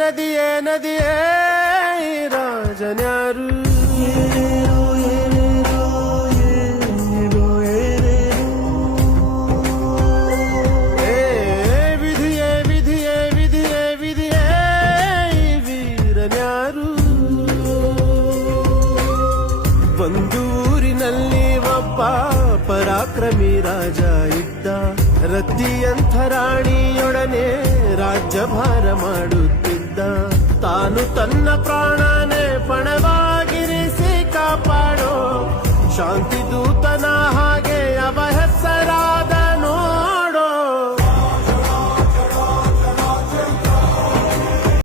ನದಿಯೇ ನದಿಯೇ ರಾಜನ್ಯಾರು ವಿಧಿಯೇ ವಿಧಿಯೇ ವಿಧಿಯೇ ವಿಧಿಯೇ ವೀರನ್ಯಾರು ಒಂದು ಊರಿನಲ್ಲಿ ಒಬ್ಬ ಪರಾಕ್ರಮಿ ರಾಜ ಇದ್ದ ರತಿಯಂಥ ರಾಣಿಯೊಡನೆ ರಾಜ್ಯಭಾರ ಮಾಡುತ್ತಿದ್ದ ತಾನು ತನ್ನ ಪ್ರಾಣನೇ ಪಣವಾಗಿರಿಸಿ ಕಾಪಾಡೋ ಶಾಂತಿ